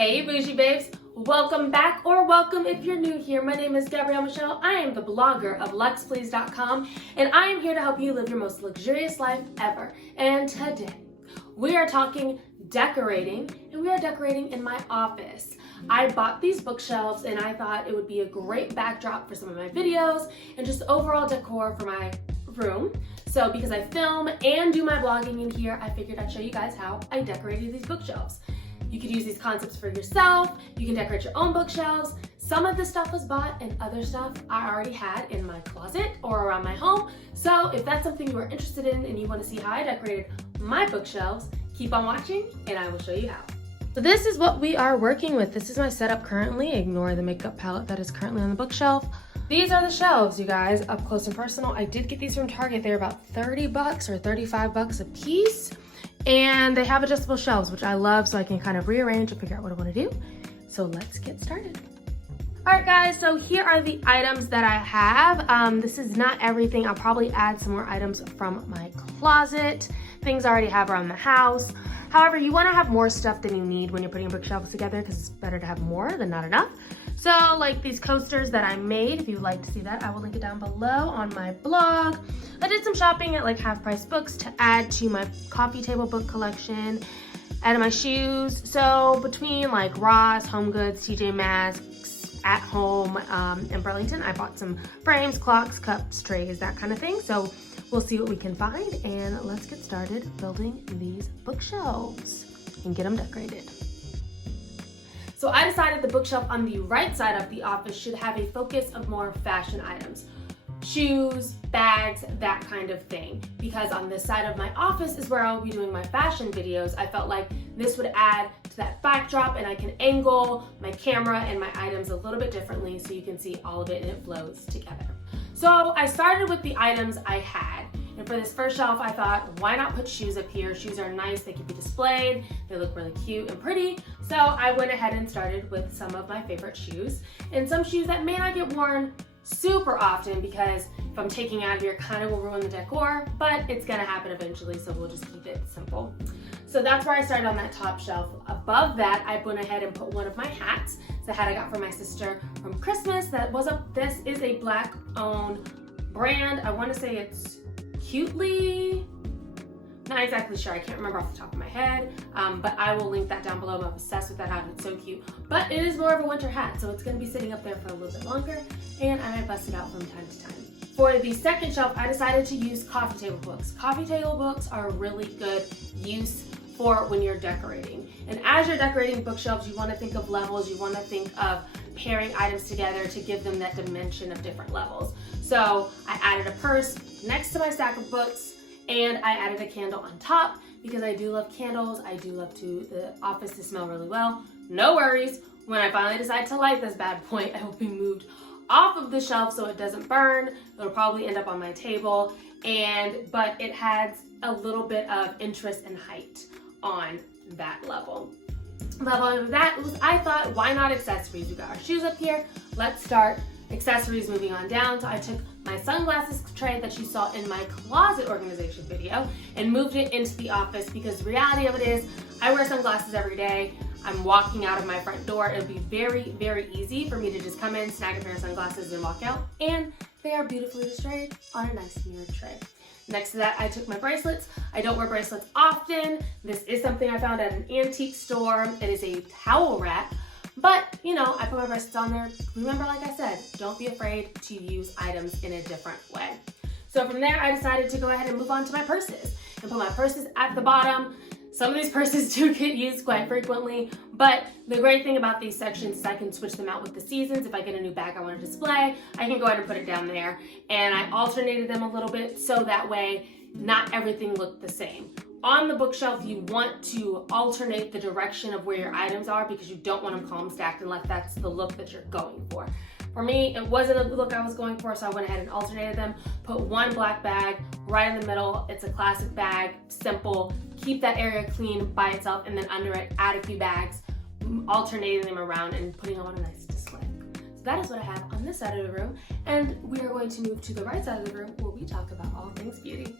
Hey bougie babes, welcome back or welcome if you're new here. My name is Gabrielle Michelle. I am the blogger of LuxPlease.com and I am here to help you live your most luxurious life ever. And today we are talking decorating, and we are decorating in my office. I bought these bookshelves and I thought it would be a great backdrop for some of my videos and just overall decor for my room. So because I film and do my blogging in here, I figured I'd show you guys how I decorated these bookshelves. You could use these concepts for yourself. You can decorate your own bookshelves. Some of this stuff was bought and other stuff I already had in my closet or around my home. So if that's something you are interested in and you want to see how I decorated my bookshelves, keep on watching and I will show you how. So this is what we are working with. This is my setup currently. Ignore the makeup palette that is currently on the bookshelf. These are the shelves, you guys, up close and personal. I did get these from Target. They're about 30 bucks or 35 bucks a piece. And they have adjustable shelves, which I love, so I can kind of rearrange and figure out what I want to do. So let's get started. All right, guys, so here are the items that I have. This is not everything. I'll probably add some more items from my closet, things I already have around the house. However, you want to have more stuff than you need when you're putting bookshelves together because it's better to have more than not enough. So like these coasters that I made, if you'd like to see that, I will link it down below on my blog. I did some shopping at like Half Price Books to add to my coffee table book collection, added my shoes. So between like Ross, Home Goods, TJ Maxx, At Home, and Burlington, I bought some frames, clocks, cups, trays, that kind of thing. So we'll see what we can find and let's get started building these bookshelves and get them decorated. So I decided the bookshelf on the right side of the office should have a focus of more fashion items. Shoes, bags, that kind of thing. Because on this side of my office is where I'll be doing my fashion videos. I felt like this would add to that backdrop and I can angle my camera and my items a little bit differently so you can see all of it and it flows together. So I started with the items I had. And for this first shelf, I thought, why not put shoes up here? Shoes are nice, they can be displayed, they look really cute and pretty. So I went ahead and started with some of my favorite shoes and some shoes that may not get worn super often because if I'm taking out of here, it kind of will ruin the decor, but it's gonna happen eventually, so we'll just keep it simple. So that's where I started on that top shelf. Above that, I went ahead and put one of my hats. It's a hat I got for my sister from Christmas. This is a Black owned brand. I wanna say it's Cutely, not exactly sure, I can't remember off the top of my head, but I will link that down below. I'm obsessed with that hat, it's so cute. But it is more of a winter hat, so it's gonna be sitting up there for a little bit longer, and I might bust it out from time to time. For the second shelf, I decided to use coffee table books. Coffee table books are a really good use for when you're decorating. And as you're decorating bookshelves, you wanna think of levels, you wanna think of pairing items together to give them that dimension of different levels. So I added a purse next to my stack of books and I added a candle on top because I do love candles. I do love the office to smell really well. No worries, when I finally decide to light this bad boy, I will be moved off of the shelf so it doesn't burn. It'll probably end up on my table, but it has a little bit of interest and height on that level. I thought, why not accessories? We got our shoes up here. Let's start accessories moving on down. So I took my sunglasses tray that you saw in my closet organization video and moved it into the office because the reality of it is I wear sunglasses every day. I'm walking out of my front door. It'll be very, very easy for me to just come in, snag a pair of sunglasses and walk out. And they are beautifully displayed on a nice mirrored tray. Next to that, I took my bracelets. I don't wear bracelets often. This is something I found at an antique store. It is a towel wrap, but you know, I put my bracelets on there. Remember, like I said, don't be afraid to use items in a different way. So from there, I decided to go ahead and move on to my purses and put my purses at the bottom. Some of these purses do get used quite frequently, but the great thing about these sections is I can switch them out with the seasons. If I get a new bag I want to display, I can go ahead and put it down there. And I alternated them a little bit so that way not everything looked the same. On the bookshelf, you want to alternate the direction of where your items are because you don't want them column stacked unless that's the look that you're going for. For me, it wasn't a look I was going for, so I went ahead and alternated them. Put one black bag right in the middle. It's a classic bag, simple. Keep that area clean by itself, and then under it, add a few bags, alternating them around and putting them on a nice display. So that is what I have on this side of the room, and we are going to move to the right side of the room where we talk about all things beauty.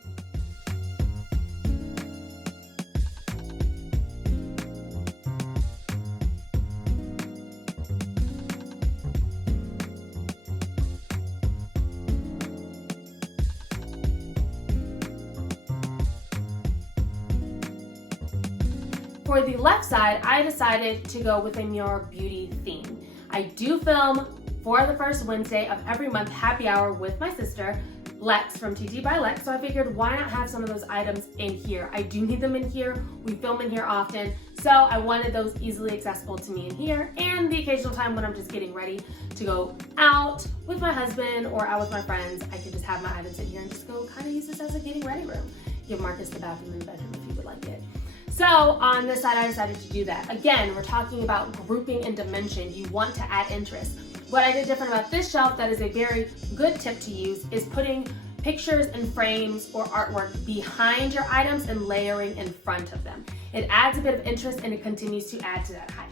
For the left side, I decided to go with a more beauty theme. I do film for the first Wednesday of every month happy hour with my sister, Lex from TT by Lex, so I figured why not have some of those items in here. I do need them in here. We film in here often, so I wanted those easily accessible to me in here, and the occasional time when I'm just getting ready to go out with my husband or out with my friends, I could just have my items in here and just go kind of use this as a getting ready room. Give Marcus the bathroom in the bedroom if he would like it. So on this side, I decided to do that. Again, we're talking about grouping and dimension. You want to add interest. What I did different about this shelf that is a very good tip to use is putting pictures and frames or artwork behind your items and layering in front of them. It adds a bit of interest and it continues to add to that height.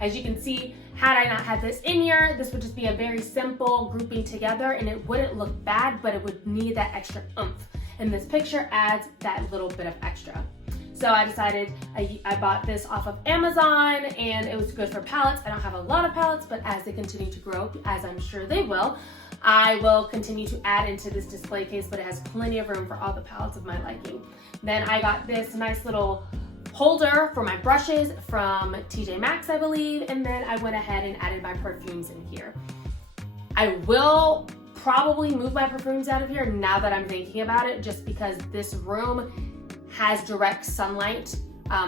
As you can see, had I not had this in here, this would just be a very simple grouping together and it wouldn't look bad, but it would need that extra oomph. And this picture adds that little bit of extra. So I decided I bought this off of Amazon and it was good for palettes. I don't have a lot of palettes, but as they continue to grow, as I'm sure they will, I will continue to add into this display case, but it has plenty of room for all the palettes of my liking. Then I got this nice little holder for my brushes from TJ Maxx, I believe, and then I went ahead and added my perfumes in here. I will probably move my perfumes out of here now that I'm thinking about it, just because this room has direct sunlight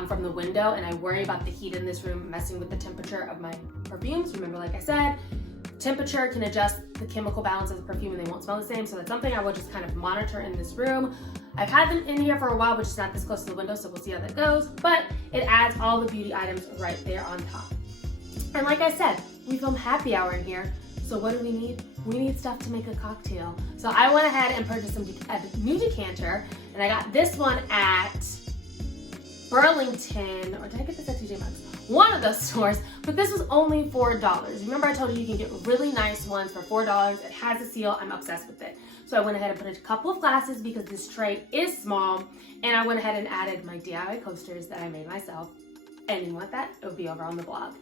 from the window, and I worry about the heat in this room messing with the temperature of my perfumes. Remember, like I said, temperature can adjust the chemical balance of the perfume and they won't smell the same, so that's something I will just kind of monitor in this room. I've had them in here for a while, but just not this close to the window, so we'll see how that goes, but it adds all the beauty items right there on top. And like I said, we film happy hour in here, so what do we need? We need stuff to make a cocktail. So I went ahead and purchased a new decanter, and I got this one at Burlington, or did I get this at TJ Maxx? One of those stores, but this was only $4. Remember I told you you can get really nice ones for $4. It has a seal, I'm obsessed with it. So I went ahead and put a couple of glasses because this tray is small, and I went ahead and added my DIY coasters that I made myself. And you want that? It will be over on the blog.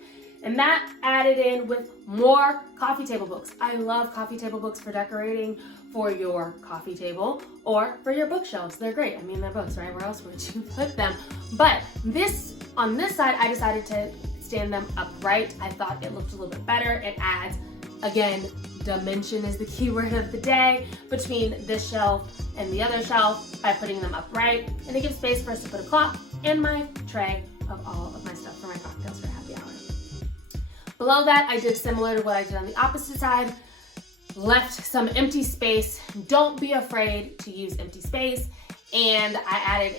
And that added in with more coffee table books. I love coffee table books for decorating for your coffee table or for your bookshelves. They're great. I mean, they're books, right? Where else would you put them? But on this side, I decided to stand them upright. I thought it looked a little bit better. It adds, again, dimension is the key word of the day between this shelf and the other shelf by putting them upright. And it gives space for us to put a clock and my tray of all of my stuff for my cocktails for happy hour. Below that, I did similar to what I did on the opposite side, left some empty space. Don't be afraid to use empty space. And I added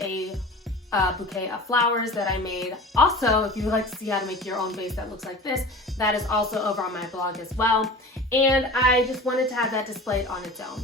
a bouquet of flowers that I made. Also, if you would like to see how to make your own vase that looks like this, that is also over on my blog as well. And I just wanted to have that displayed on its own.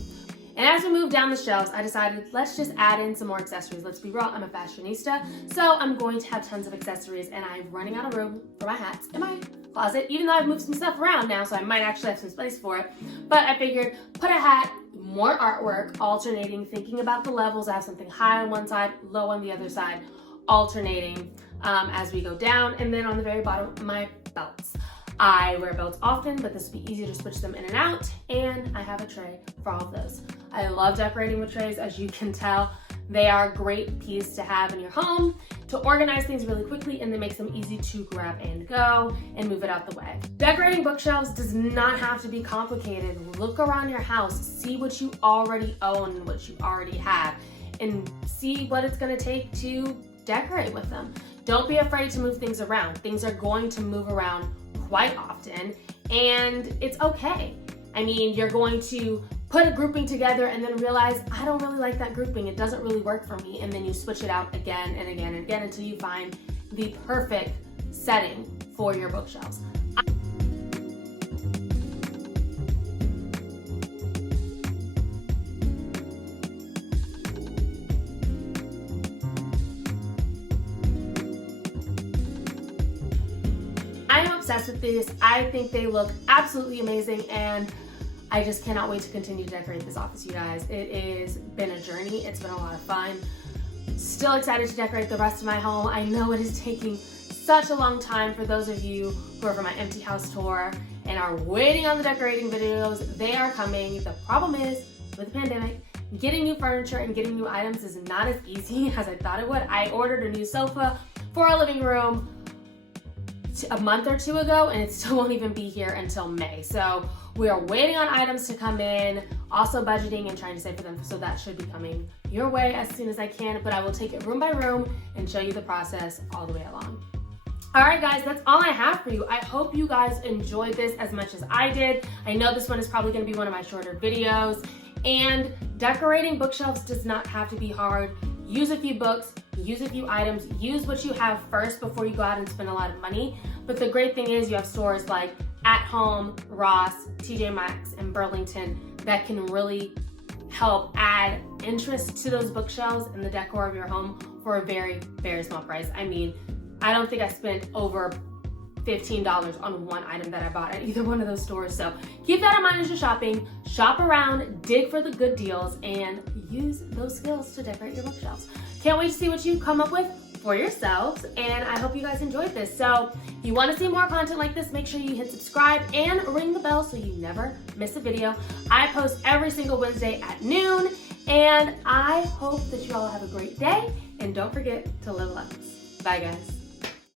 And as we move down the shelves, I decided let's just add in some more accessories. Let's be real, I'm a fashionista, so I'm going to have tons of accessories, and I'm running out of room for my hats in my closet, even though I've moved some stuff around now, so I might actually have some space for it. But I figured, put a hat, more artwork, alternating, thinking about the levels. I have something high on one side, low on the other side, alternating as we go down. And then on the very bottom, my belts. I wear belts often, but this would be easy to switch them in and out, and I have a tray for all of those. I love decorating with trays, as you can tell. They are a great piece to have in your home to organize things really quickly, and it makes them easy to grab and go and move it out the way. Decorating bookshelves does not have to be complicated. Look around your house, see what you already own, what you already have, and see what it's gonna take to decorate with them. Don't be afraid to move things around. Things are going to move around quite often, and it's okay. I mean, you're going to put a grouping together and then realize, I don't really like that grouping, it doesn't really work for me, and then you switch it out again and again and again until you find the perfect setting for your bookshelves. I am obsessed with these. I think they look absolutely amazing, and I just cannot wait to continue to decorate this office, you guys. It has been a journey. It's been a lot of fun. Still excited to decorate the rest of my home. I know it is taking such a long time for those of you who are for my empty house tour and are waiting on the decorating videos. They are coming. The problem is, with the pandemic, getting new furniture and getting new items is not as easy as I thought it would. I ordered a new sofa for a living room a month or two ago, and it still won't even be here until May. So we are waiting on items to come in, also budgeting and trying to save for them, so that should be coming your way as soon as I can, but I will take it room by room and show you the process all the way along. All right, guys, that's all I have for you. I hope you guys enjoyed this as much as I did. I know this one is probably gonna be one of my shorter videos, and decorating bookshelves does not have to be hard. Use a few books, use a few items, use what you have first before you go out and spend a lot of money. But the great thing is you have stores like At Home, Ross, TJ Maxx, and Burlington that can really help add interest to those bookshelves and the decor of your home for a very, very small price. I mean, I don't think I spent over $15 on one item that I bought at either one of those stores. So keep that in mind as you're shopping. Shop around, dig for the good deals, and use those skills to decorate your bookshelves. Can't wait to see what you come up with for yourselves, and I hope you guys enjoyed this. So if you want to see more content like this, make sure you hit subscribe and ring the bell so you never miss a video. I post every single Wednesday at noon, and I hope that you all have a great day, and don't forget to live Lux. Bye, guys.